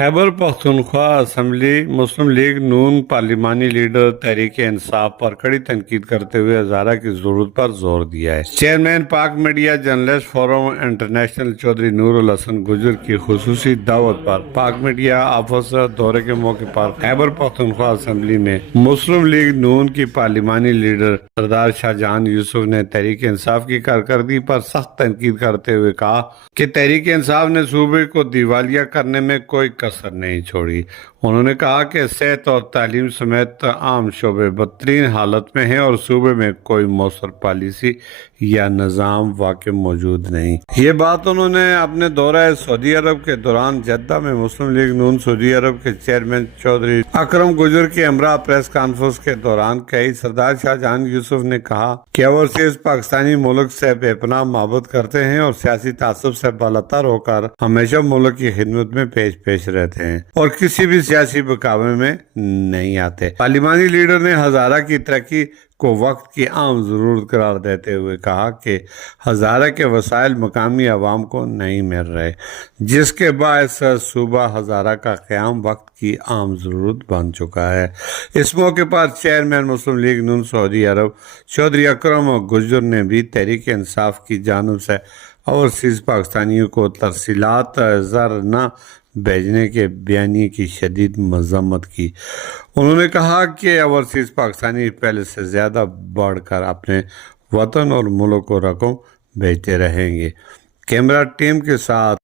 Khyber Pakhtunkhwa assembly मुस्लिम league नून पार्लिमानी leader Tehreek Insaf पर कड़ी तनकीद करते हुए हजारा की जरूरत पर जोर दिया है। Chairman Pak media journalist forum international Chaudhry Noorul Hasan Gujjar की खुसूसी दावत पर पाक मीडिया ऑफिसर दौरे के मौके पर खैबर पख्तूनख्वा असम्बली में मुस्लिम लीग नून की पार्लिमानी लीडर सरदार शाहजहां यूसुफ ने तहरीक इंसाफ की कारकर्दगी पर सख्त तनकीद करते हुए कहा कि तहरीक इंसाफ ने सूबे को दिवालिया करने में कोई कसर नहीं छोड़ी। उन्होंने कहा कि सेहत और तालीम समेत आम शोबे बदतरीन हालत में हैं और सूबे में कोई मौसर पॉलिसी या निज़ाम वाक़ई मौजूद नहीं। ये बात उन्होंने अपने दौरा सऊदी अरब के दौरान जद्दा में मुस्लिम लीग नून सऊदी अरब के चेयरमैन चौधरी अकरम गुजर के हमरा प्रेस कॉन्फ्रेंस के दौरान कही। सरदार शाहजहां यूसुफ ने कहा कि ओवरसीज पाकिस्तानी मुल्क से बेपनाह मोहब्बत करते हैं और सियासी तासुब से बालातर होकर हमेशा मुल्क की खिदमत में पेश रहते हैं और किसी भी सियासी बकावे में नहीं आते। पार्लिमानी लीडर ने हजारा की तरक्की को वक्त की आम जरूरत करार देते हुए कहा कि हजारा के वसाइल मकामी अवाम को नहीं मिल रहे, जिसके बायस सूबा हजारा का क़याम वक्त की आम जरूरत बन चुका है। इस मौके पर चेयरमैन मुस्लिम लीग नून सऊदी अरब चौधरी अकरम गुजर ने भी तहरीक इंसाफ की जानिब से ओवरसीज पाकिस्तानियों को तरसीलात ज़र न भेजने के बयानी की शदीद मजम्मत की। उन्होंने कहा कि ओवरसीज पाकिस्तानी पहले से ज़्यादा बढ़कर अपने वतन और मुल्क को रकम भेजते रहेंगे। कैमरा टीम के साथ